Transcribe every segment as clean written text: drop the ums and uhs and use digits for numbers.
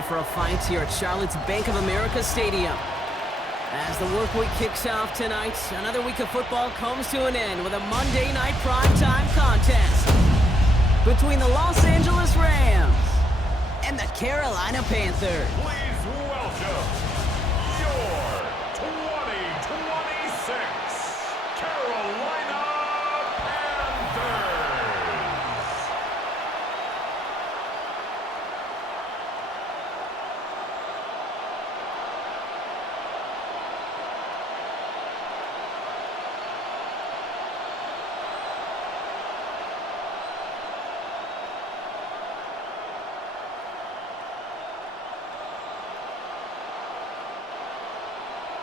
For a fight here at Charlotte's Bank of America Stadium. As the work week kicks off tonight, another week of football comes to an end with a Monday night primetime contest between the Los Angeles Rams and the Carolina Panthers. Please welcome your 2026 Carolina Panthers.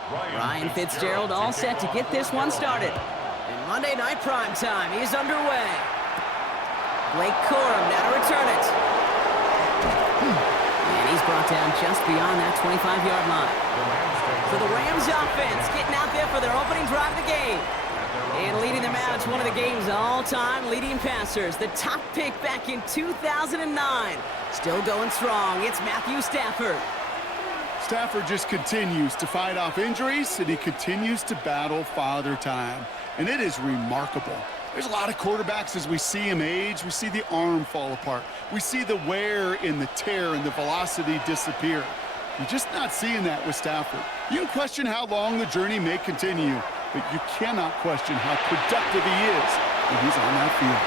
Ryan Fitzgerald all set to get this one started. And Monday Night Primetime is underway. Blake Corum now to return it. And he's brought down just beyond that 25-yard line. So the Rams offense getting out there for their opening drive of the game. And leading them out, it's one of the game's all-time leading passers. The top pick back in 2009. Still going strong. It's Matthew Stafford. Stafford just continues to fight off injuries, and he continues to battle Father Time. And it is remarkable. There's a lot of quarterbacks as we see him age. We see the arm fall apart. We see the wear and the tear and the velocity disappear. You're just not seeing that with Stafford. You can question how long the journey may continue, but you cannot question how productive he is when he's on that field.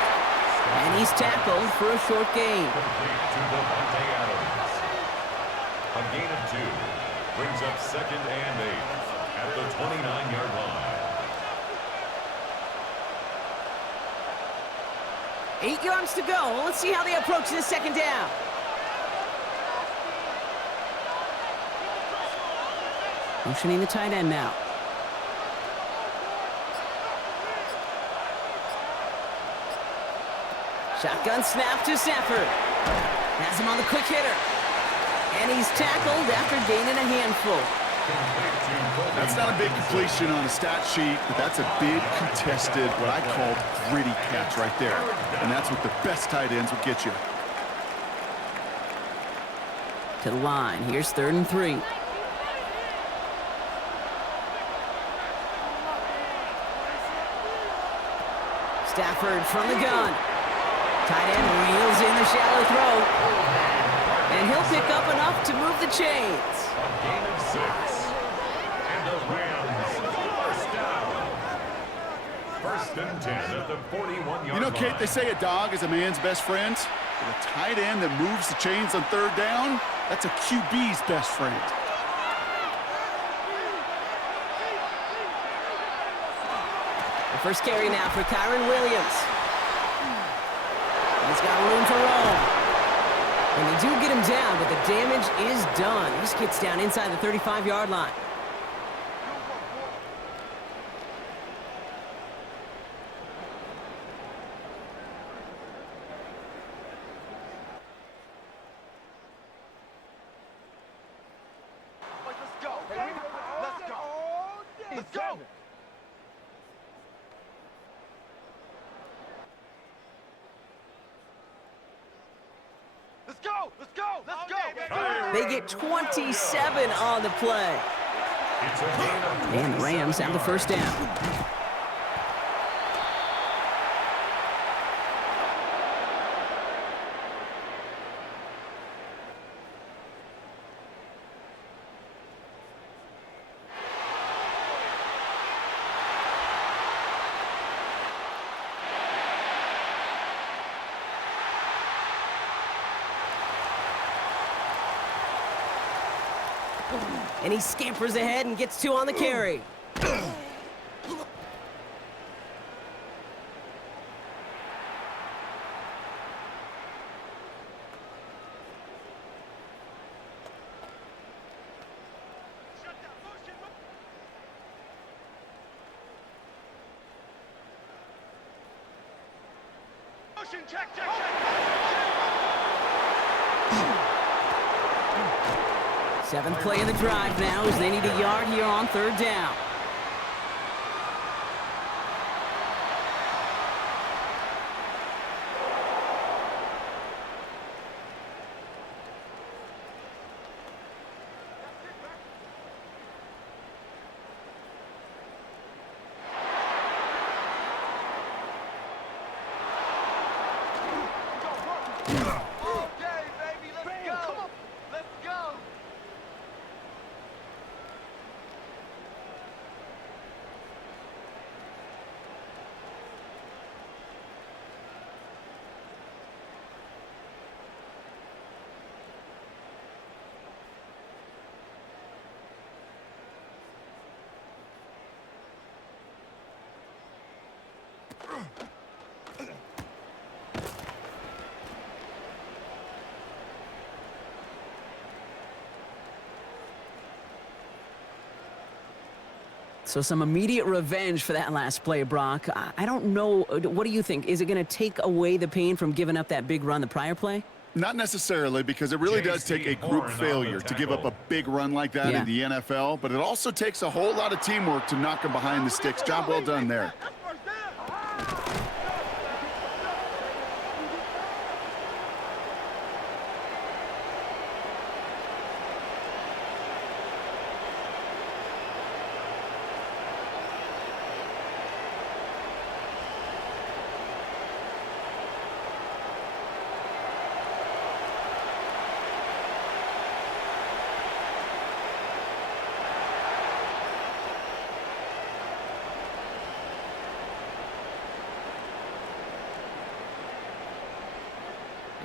And he's tackled for a short gain. A gain of 2 brings up 2nd and 8 at the 29-yard line. 8 yards to go. Let's see how they approach this second down. Motioning the tight end now. Shotgun snap to Stafford. Has him on the quick hitter. And he's tackled after gaining a handful. That's not a big completion on a stat sheet, but that's a big contested, what I call gritty catch right there. And that's what the best tight ends will get you. To the line. Here's 3rd and 3. Stafford from the gun. Tight end reels in the shallow throw. And he'll pick up enough to move the chains. A gain of 6. And the Rams first down. 1st and 10 at the 41-yard line. You know, Kate, they say a dog is a man's best friend. But a tight end that moves the chains on 3rd down, that's a QB's best friend. The first carry now for Kyron Williams. He's got room to roam. And they do get him down, but the damage is done. This gets down inside the 35-yard line. Let's go. Let's go. Let's go. They get 27 on the play. And the Rams have the first down. And he scampers ahead and gets 2 on the carry. Check. 7th play of the drive now as they need a yard here on 3rd down. So some immediate revenge for that last play, Brock. I don't know. What do you think? Is it going to take away the pain from giving up that big run the prior play? Not necessarily, because it really does take a group failure to give up a big run like that in the NFL, but it also takes a whole lot of teamwork to knock him behind the sticks. Job well done there.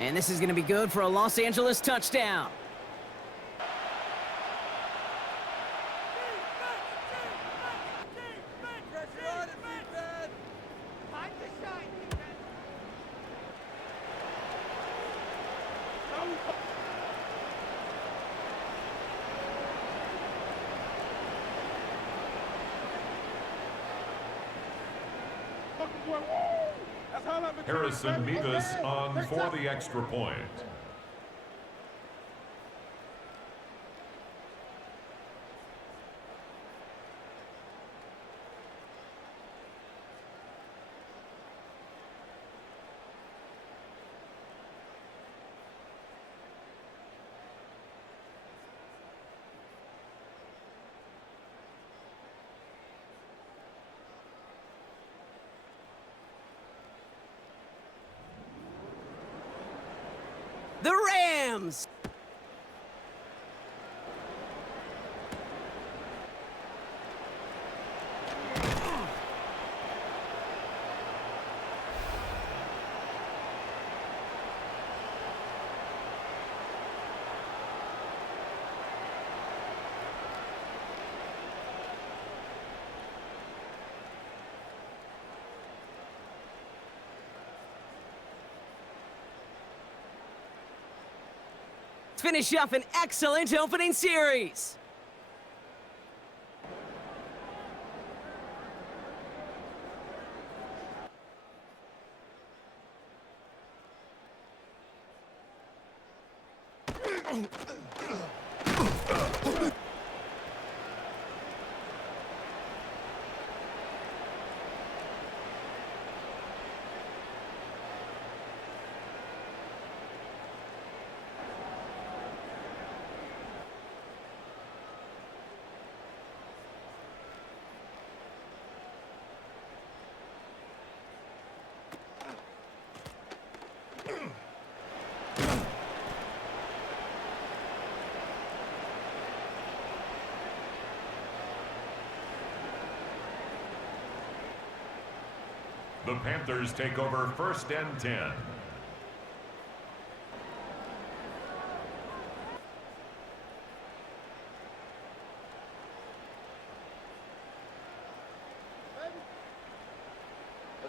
And this is going to be good for a Los Angeles touchdown. Harrison Mevis on for the extra point. The Rams! Finish off an excellent opening series. The Panthers take over 1st and 10.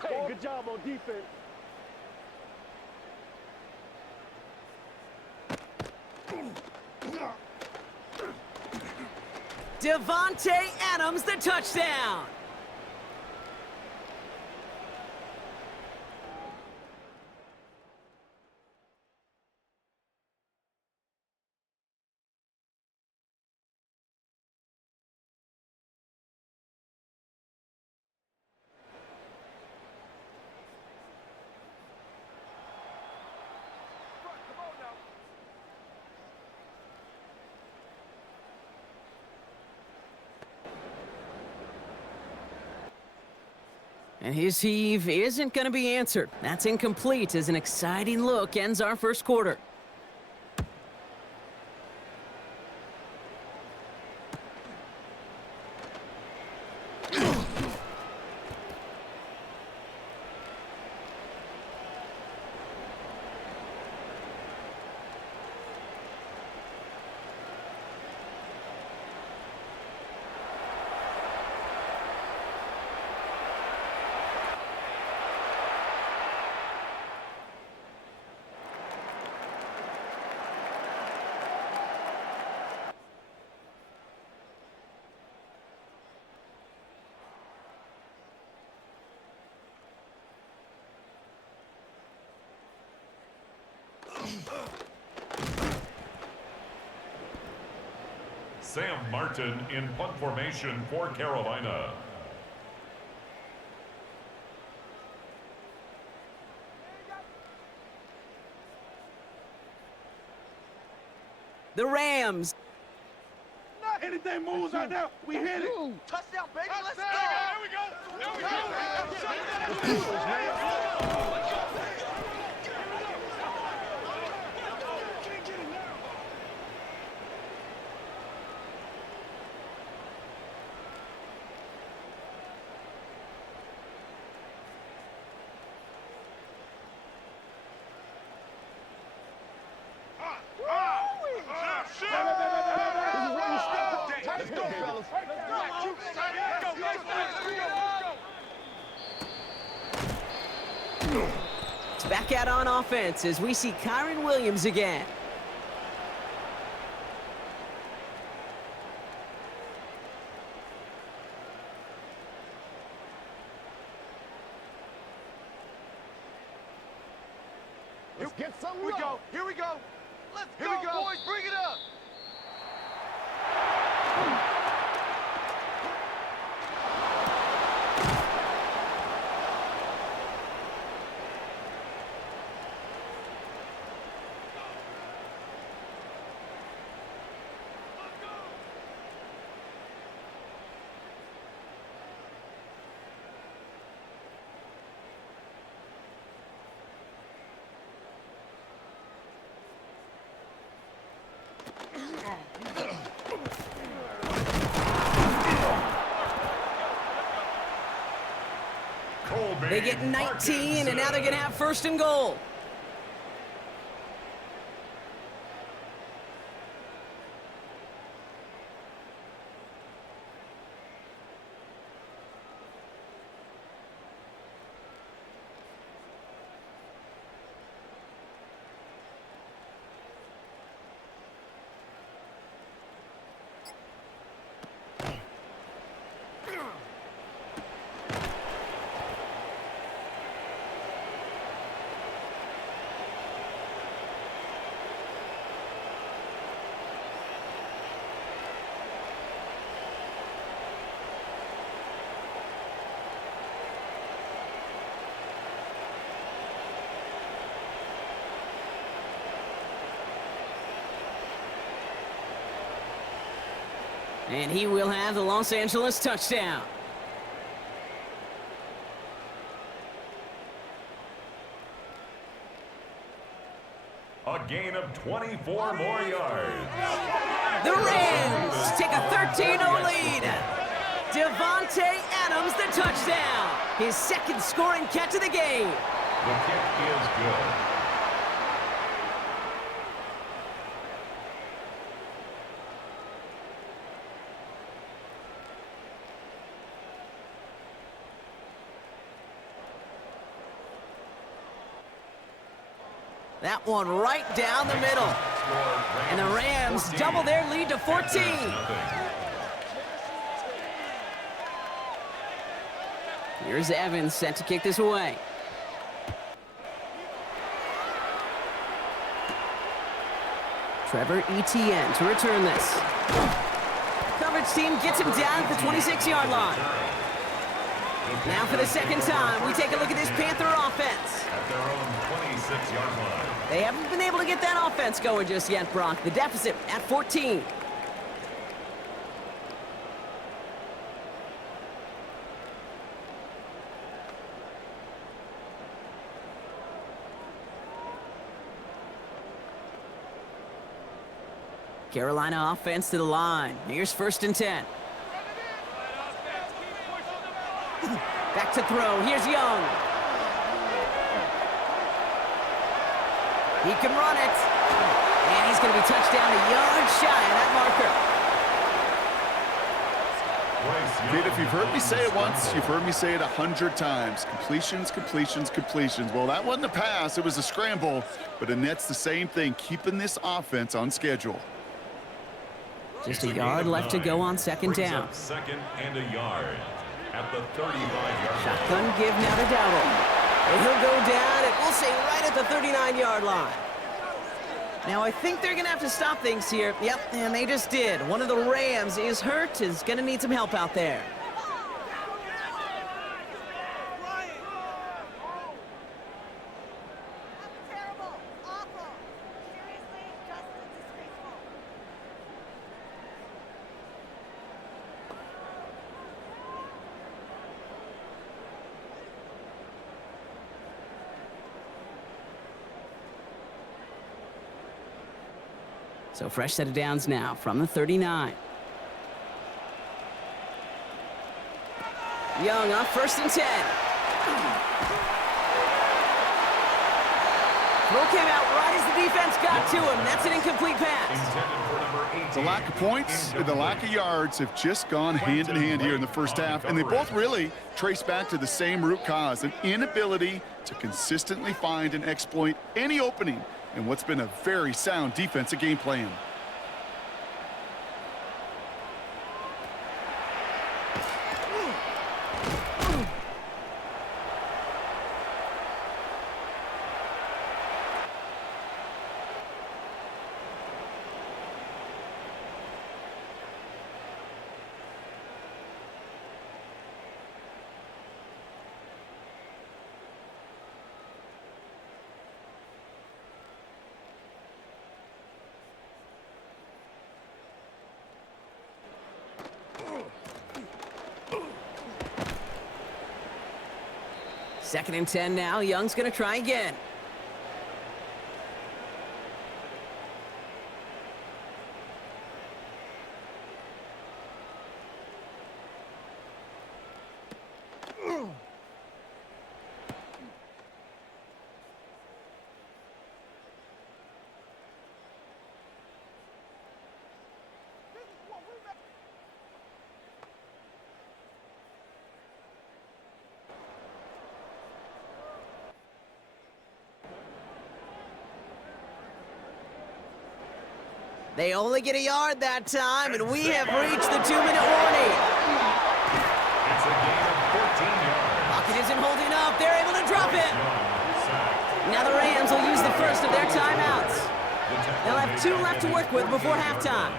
Hey, good job on defense. Devontae Adams, the touchdown. And his heave isn't going to be answered. That's incomplete as an exciting look ends our first quarter. Sam Martin in punt formation for Carolina. The Rams. Anything moves out there, we hit it. Touchdown, baby. Let's go. There we go. It's back out on offense as we see Kyron Williams again. Let's get some. Here we go. Here we go. Let's go, boys. Bring it up. They get 19, and now they're going to have first and goal. And he will have the Los Angeles touchdown. A gain of 24 more yards. The Rams take a 13-0 lead. Devontae Adams, the touchdown. His second scoring catch of the game. The kick is good. That one right down the middle. And the Rams double their lead to 14. Here's Evans set to kick this away. Trevor Etienne to return this. Coverage team gets him down at the 26-yard line. Now for the second time, we take a look at this Panther offense. At their own 26-yard line. They haven't been able to get that offense going just yet, Brock. The deficit at 14. Carolina offense to the line. Here's first and 10. Back to throw. Here's Young. He can run it. And he's going to be touched down a yard shy of that marker. Pete, if you've heard me say it once, you've heard me say it 100 times. Completions, completions, completions. Well, that wasn't a pass. It was a scramble. But Annette's the same thing, keeping this offense on schedule. Just a yard left to go on second Brings down. up second and a yard at the 35-yard Shotgun give now to Dowdle. And he'll go down, and we'll say right at the 39-yard line. Now, I think they're going to have to stop things here. Yep, and they just did. One of the Rams is hurt, is going to need some help out there. So fresh set of downs now from the 39. Young on 1st and 10. Throw came out right as the defense got to him. That's an incomplete pass. The lack of points and the lack of yards have just gone hand in hand here in the first half, and they both really trace back to the same root cause, an inability to consistently find and exploit any opening in what's been a very sound defensive game plan. Second and 10 now. Young's going to try again. They only get a yard that time, and we have reached the 2-minute warning. It's a gain of 14 yards. Pocket isn't holding up. They're able to drop it. Now the Rams will use the first of their timeouts. They'll have 2 left to work with before halftime.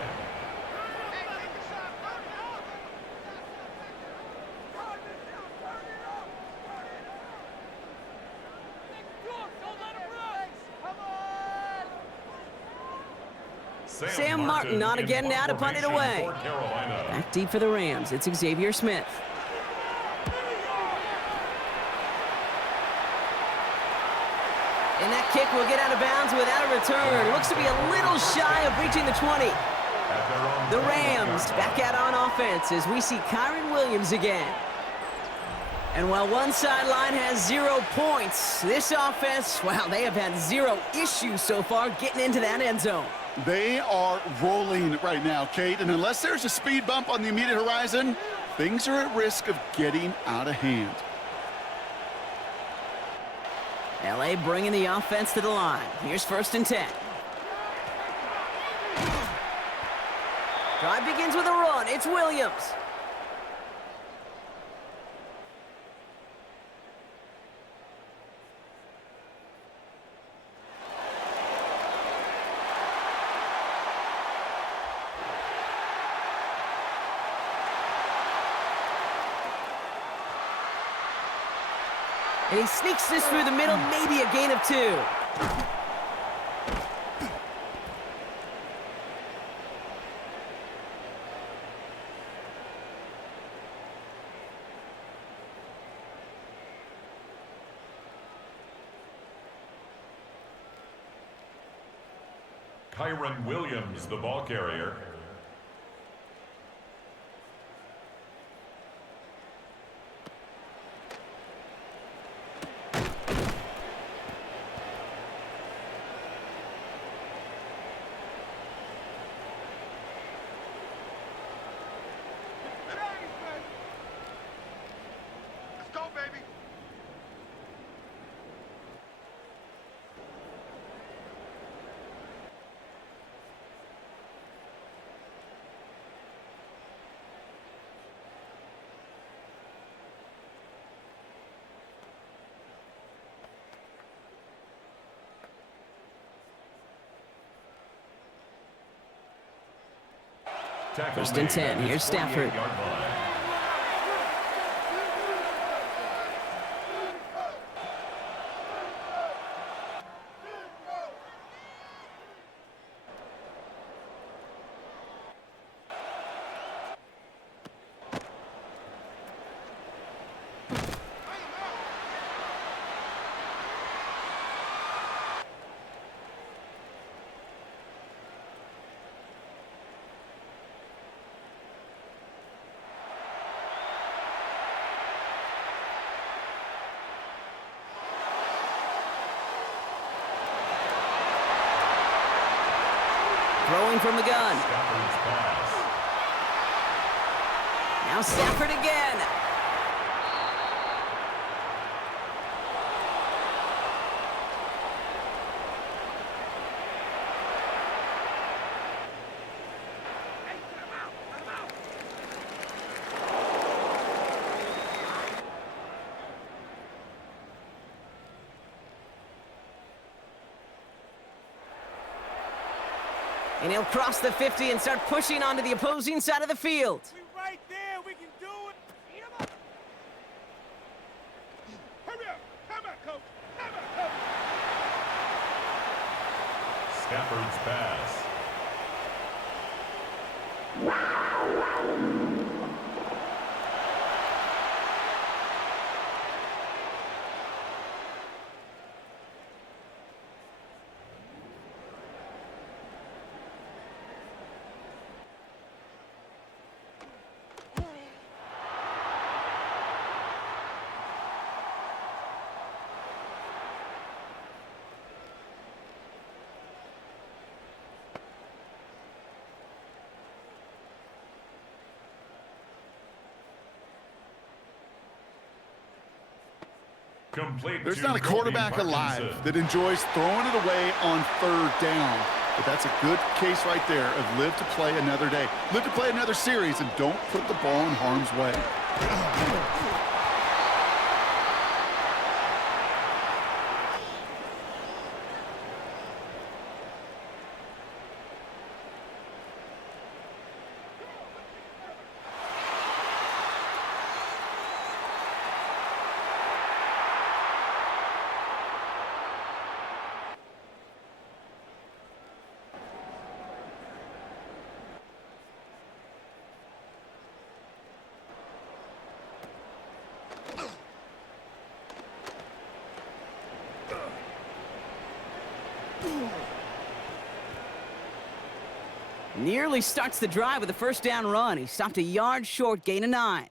Sam Martin on again now to punt it away. Back deep for the Rams. It's Xavier Smith. And that kick will get out of bounds without a return. Looks to be a little shy of reaching the 20. The Rams back out on offense as we see Kyron Williams again. And while one sideline has 0 points, this offense, wow, they have had 0 issues so far getting into that end zone. They are rolling right now, Kate, and unless there's a speed bump on the immediate horizon, things are at risk of getting out of hand. LA bringing the offense to the line. Here's 1st and 10. Drive begins with a run. It's Williams. And he sneaks this through the middle, maybe a gain of 2. Kyron Williams, the ball carrier. Tackle 1st and made 10. at Here's his Stafford. 48-yard line. Throwing from the gun. Stafford's pass. Now Stafford again. And he'll cross the 50 and start pushing onto the opposing side of the field. We right there. We can do it. Eat 'em up. Hurry up. Come on, coach. Come on, coach. Stafford's pass. Complete There's to not a quarterback Kobe alive Parkinson. that enjoys throwing it away on 3rd down. But that's a good case right there of live to play another day. Live to play another series and don't put the ball in harm's way. Nearly starts the drive with a 1st down run. He stopped a yard short, gain of 9.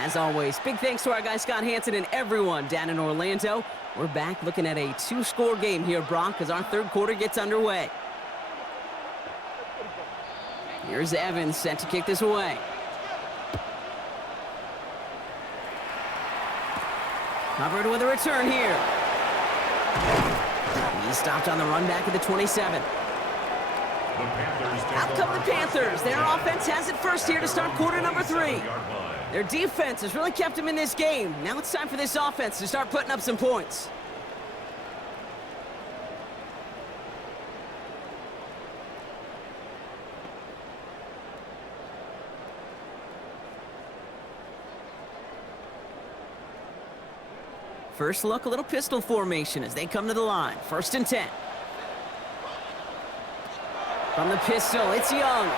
As always, big thanks to our guy Scott Hansen and everyone down in Orlando. We're back looking at a 2-score game here, Brock, as our 3rd quarter gets underway. Here's Evans set to kick this away. Covered with a return here. He stopped on the run back at the 27. The Panthers take Out come over the Panthers. Their offense has it first here to start quarter number 3. 47-yard line. Their defense has really kept them in this game. Now it's time for this offense to start putting up some points. First look, a little pistol formation as they come to the line. 1st and 10. From the pistol, it's Young.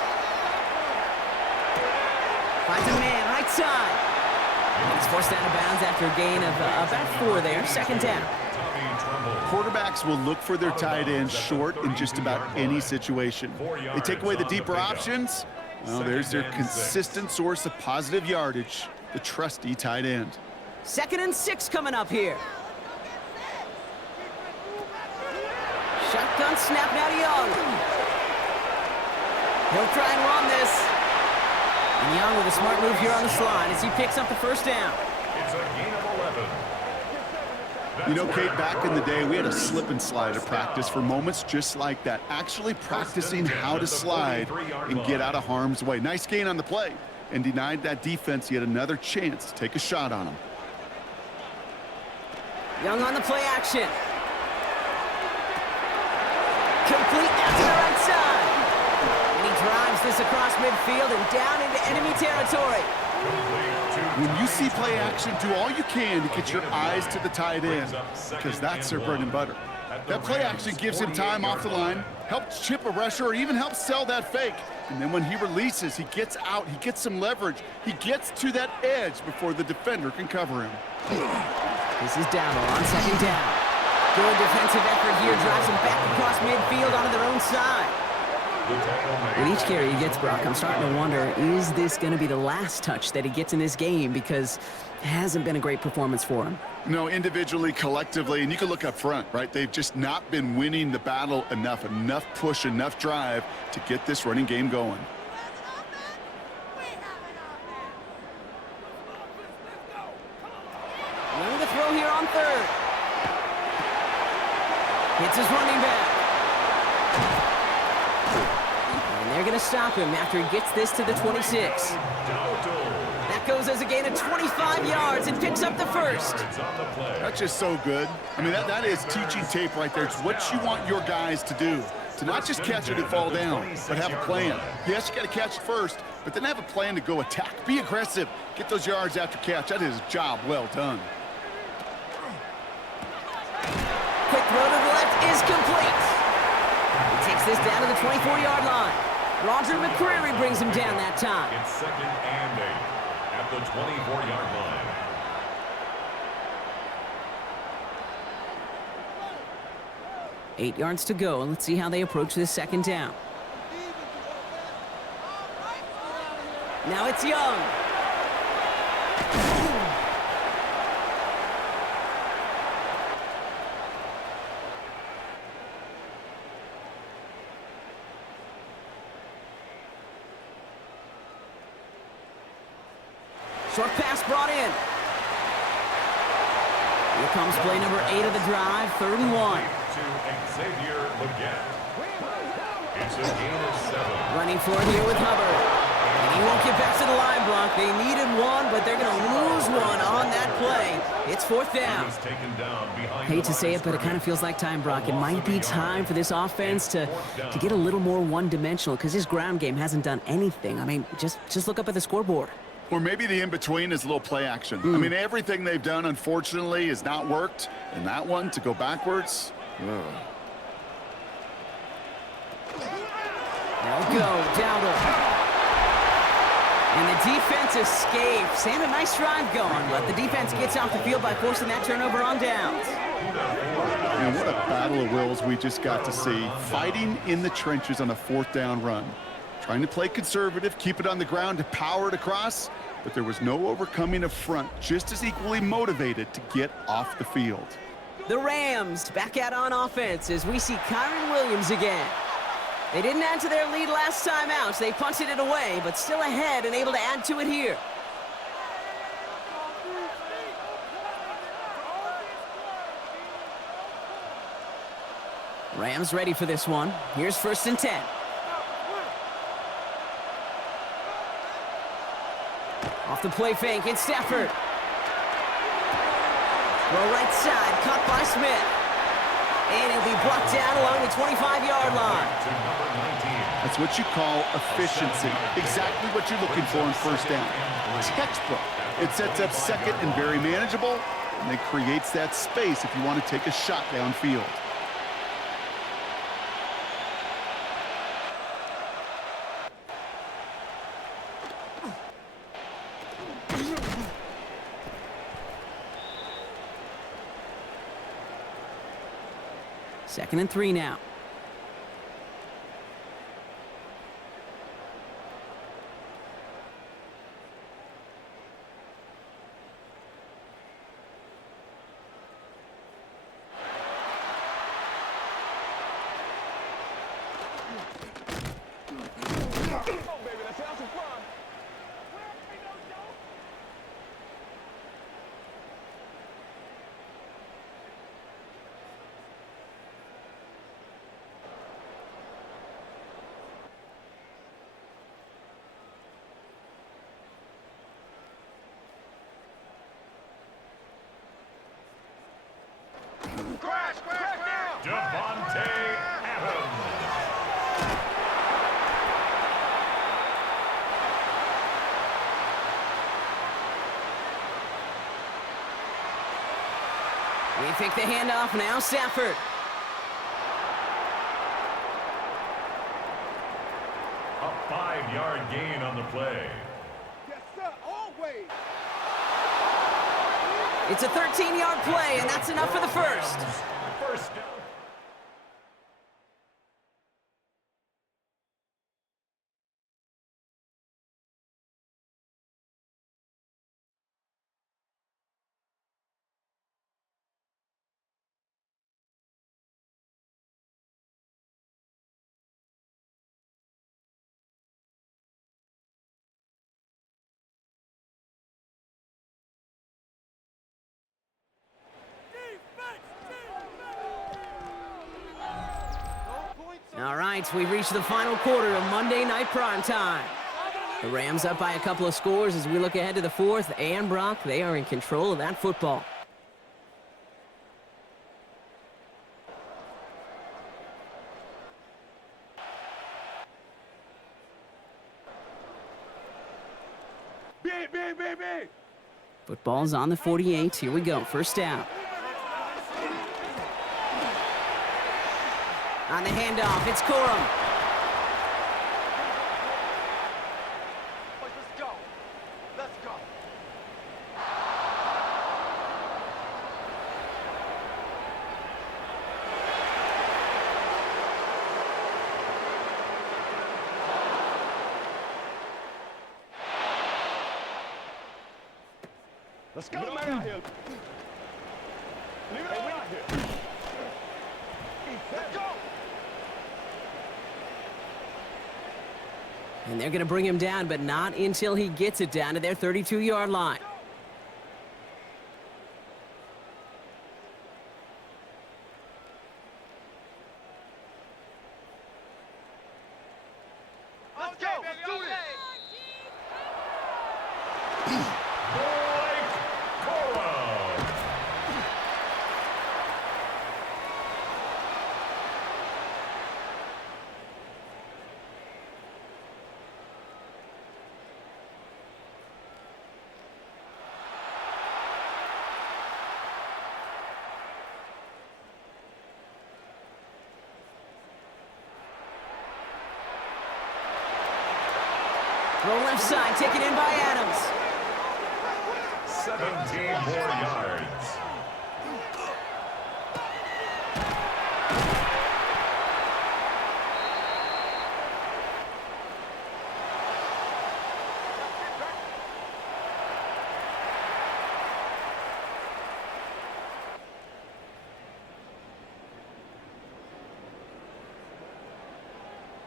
Finds a man, right side. He's forced out of bounds after a gain of about 4 there. 2nd down. Quarterbacks will look for their tight ends short in just about any situation. They take away the deeper options. Well, there's their consistent source of positive yardage, the trusty tight end. 2nd and 6 coming up here. Shotgun snap now to Young. He'll try and run this. And Young with a smart move here on the slide as he picks up the 1st down. It's a gain of 11. You know, Kate, back in the day, we had a slip and slide at practice for moments just like that. Actually practicing how to slide and get out of harm's way. Nice gain on the play and denied that defense yet another chance to take a shot on him. Young on the play action. Complete out to the right side. And he drives this across midfield and down into enemy territory. When you see play action, do all you can to get your eyes to the tight end, because that's their bread and butter. That play action gives him time off the line, helps chip a rusher, or even helps sell that fake. And then when he releases, he gets out, he gets some leverage. He gets to that edge before the defender can cover him. This is Dowdle on 2nd down. Good defensive effort here, drives him back across midfield onto their own side. With each carry he gets, Brock, I'm starting to wonder, is this going to be the last touch that he gets in this game? Because it hasn't been a great performance for him. No, individually, collectively, and you can look up front, right? They've just not been winning the battle enough push, enough drive to get this running game going. Young to throw here on 3rd. Hits his running back. They're going to stop him after he gets this to the 26. That goes as a gain of 25 yards and picks up the 1st. That's just so good. I mean, that is teaching tape right there. It's what you want your guys to do. To not just catch it and fall down, but have a plan. Yes, you got to catch it first, but then have a plan to go attack. Be aggressive. Get those yards after catch. That is a job well done. Quick throw to the left is complete. He takes this down to the 24-yard line. Roger McCreary brings him down that time. It's 2nd and 8 at the 24-yard line. Eight yards to go. Let's see how they approach this 2nd down. Now it's Young. Short pass brought in. Here comes play number 8 of the drive, 3rd and 1. To Xavier Leggett. It's a gain of 7. Running for it here with Hubbard. And he won't get back to the line, Brock. They needed one, but they're going to lose one on that play. It's 4th down. Hate to say it, but it kind of feels like time, Brock. It might be time for this offense to get a little more one-dimensional because his ground game hasn't done anything. I mean, just look up at the scoreboard. Or maybe the in-between is a little play action. I mean, everything they've done, unfortunately, has not worked. And that one, to go backwards, ugh. They'll go, Dowdle. And the defense escapes. Sam, a nice drive going, but the defense gets off the field by forcing that turnover on downs. And what a battle of wills we just got to see. Fighting in the trenches on a 4th down run. Trying to play conservative, keep it on the ground to power it across, but there was no overcoming a front just as equally motivated to get off the field. The Rams back out on offense as we see Kyron Williams again. They didn't add to their lead last time out, so they punted it away, but still ahead and able to add to it here. Rams ready for this one. Here's 1st and 10. Off the play fake, it's Stafford. Throw right side, caught by Smith. And he'll be brought down along the 25-yard line. That's what you call efficiency. Exactly what you're looking for in 1st down. Textbook. It sets up 2nd and very manageable. and it creates that space if you want to take a shot downfield. Second and 3 now. Devontae Adams. We take the handoff now, Stafford. A 5-yard gain on the play. Yes, sir. Always. It's a 13-yard play, and that's enough for the first. First down. All right, we've reached the final quarter of Monday Night Primetime. The Rams up by a couple of scores as we look ahead to the fourth, and Brock, they are in control of that football. Big. Football's on the 48. Here we go, first down. On the handoff, it's Corum. Let's go. Let's go. Let's go, man. Out here. Leave it out here. Let's go. And they're going to bring him down, but not until he gets it down to their 32-yard line. Let's go. Let's do this. Throw left side, taken in by Adams. 17 more yards.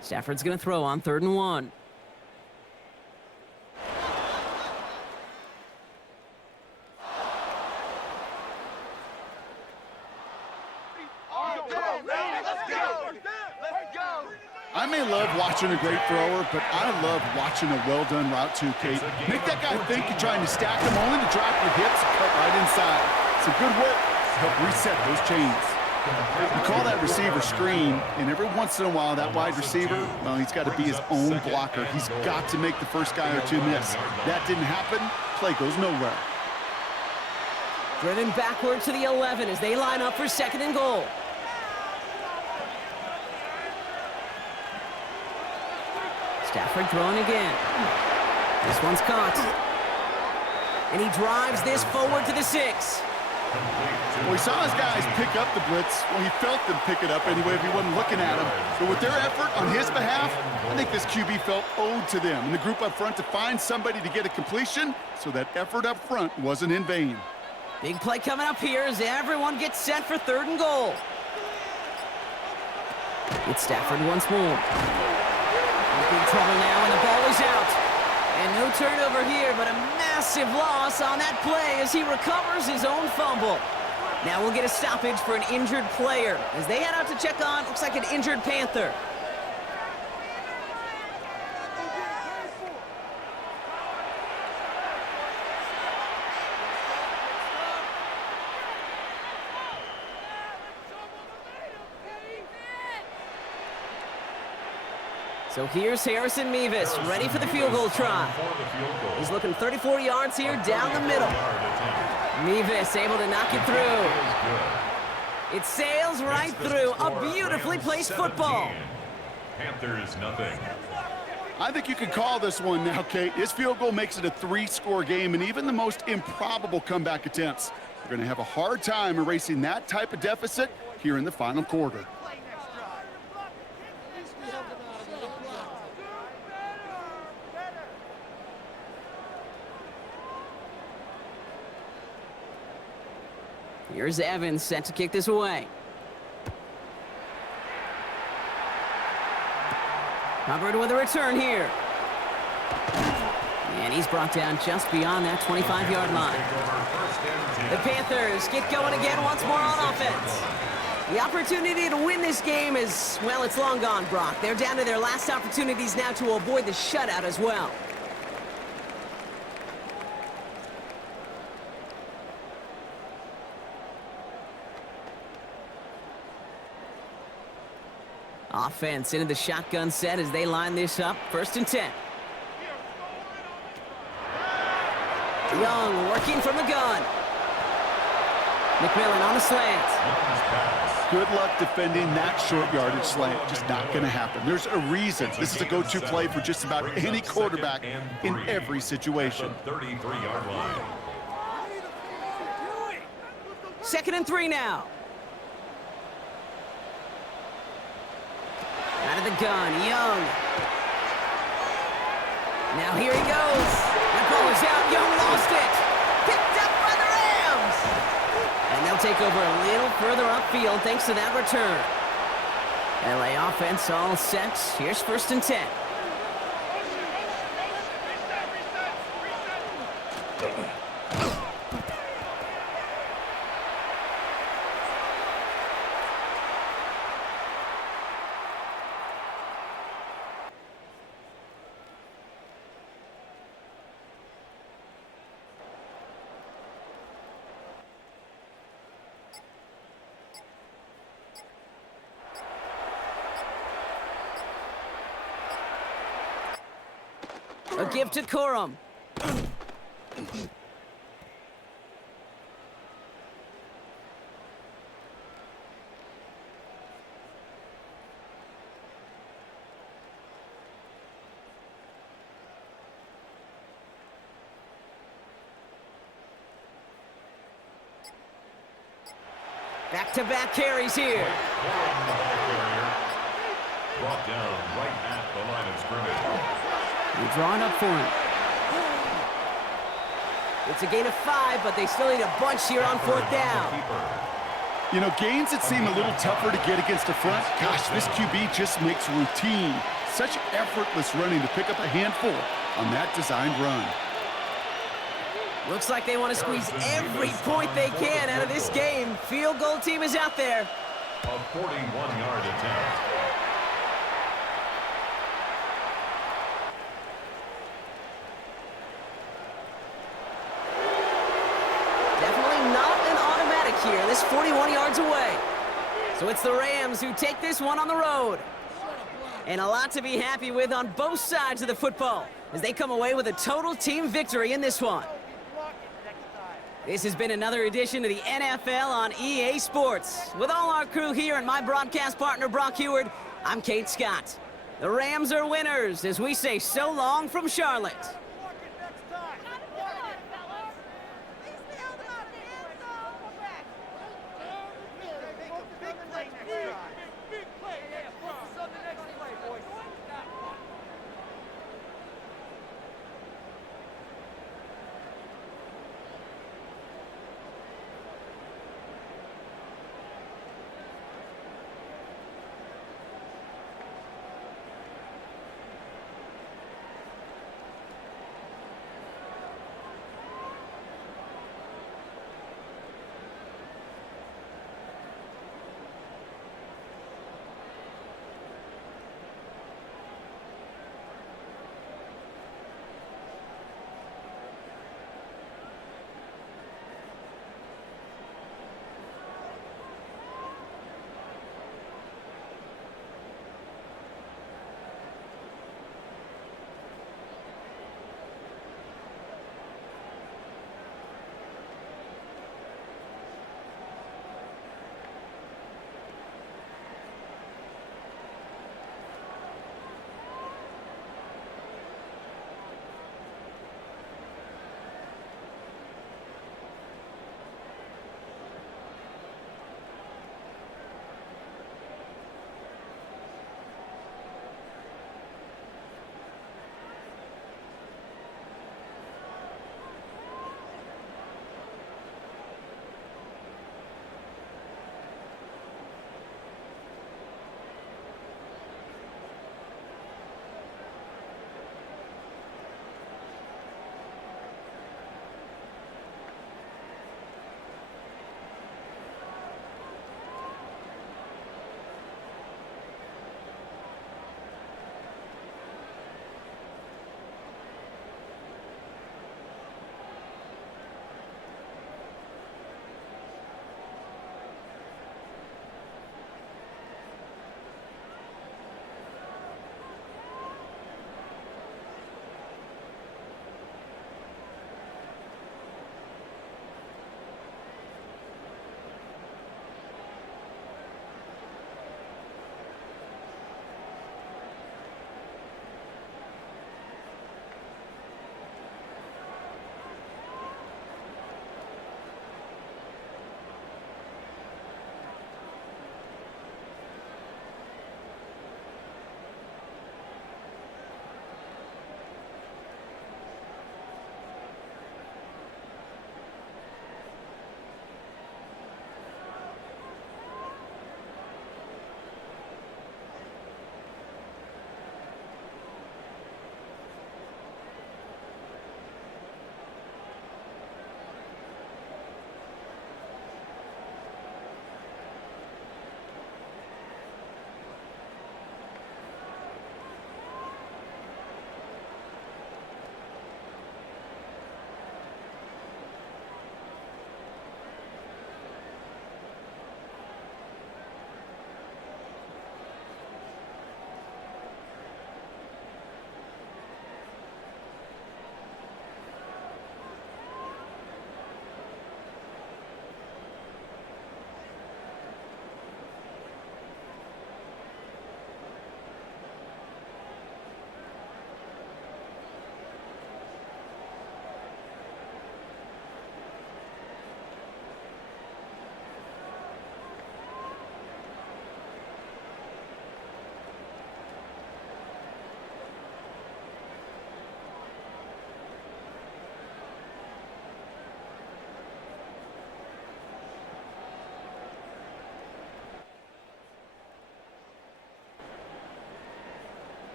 Stafford's going to throw on 3rd and 1. I may love watching a great thrower, but I love watching a well-done route too, Kate. Make that guy think you're trying to stack him, only to drop your hips and cut right inside. Some good work to help reset those chains. You call that receiver screen, and every once in a while, that wide receiver, well, he's got to be his own blocker. He's got to make the first guy or two miss. That didn't happen, play goes nowhere. Driven backward to the 11 as they line up for 2nd and goal. Stafford throwing again. This one's caught. And he drives this forward to the 6. Well, he saw his guys pick up the blitz. Well, he felt them pick it up anyway if he wasn't looking at him. But with their effort on his behalf, I think this QB felt owed to them and the group up front to find somebody to get a completion, so that effort up front wasn't in vain. Big play coming up here as everyone gets set for 3rd and goal. It's Stafford once more. In big trouble now, and the ball is out. And no turnover here, but a massive loss on that play as he recovers his own fumble. Now we'll get a stoppage for an injured player as they head out to check on, looks like an injured Panther. So here's Harrison Mevis, ready for the field goal try. He's looking 34 yards here down the middle. Mevis able to knock it through. It sails right through. A beautifully placed football. Panthers nothing. I think you can call this one now, Kate. His field goal makes it a 3-score game, and even the most improbable comeback attempts are going to have a hard time erasing that type of deficit here in the final quarter. Here's Evans set to kick this away. Hubbard with a return here. And he's brought down just beyond that 25-yard line. The Panthers get going again once more on offense. The opportunity to win this game is, well, it's long gone, Brock. They're down to their last opportunities now to avoid the shutout as well. Offense into the shotgun set as they line this up. 1st and 10. Young working from the gun. McMillan on the slant. Good luck defending that short yardage slant. Just not going to happen. There's a reason. This is a go-to play for just about any quarterback in every situation. 33-yard line. 2nd and 3 now. Out of the gun, Young. Now here he goes. That ball is out. Young lost it. Picked up by the Rams. And they'll take over a little further upfield thanks to that return. LA offense all set. Here's 1st and 10. A give to Corum. Back-to-back carries here. Brought down right at the line of scrimmage. They're drawing up for him. It's a gain of 5, but they still need a bunch here on 4th down. You know, gains that seem a little tougher to get against the front, gosh, this QB just makes routine. Such effortless running to pick up a handful on that designed run. Looks like they want to squeeze every point they can out of this game. Field goal team is out there. A 41-yard attempt. Here, this 41 yards away. So it's the Rams who take this one on the road. And a lot to be happy with on both sides of the football as they come away with a total team victory in this one. This has been another edition of the NFL on EA Sports. With all our crew here and my broadcast partner, Brock Heward, I'm Kate Scott. The Rams are winners as we say so long from Charlotte.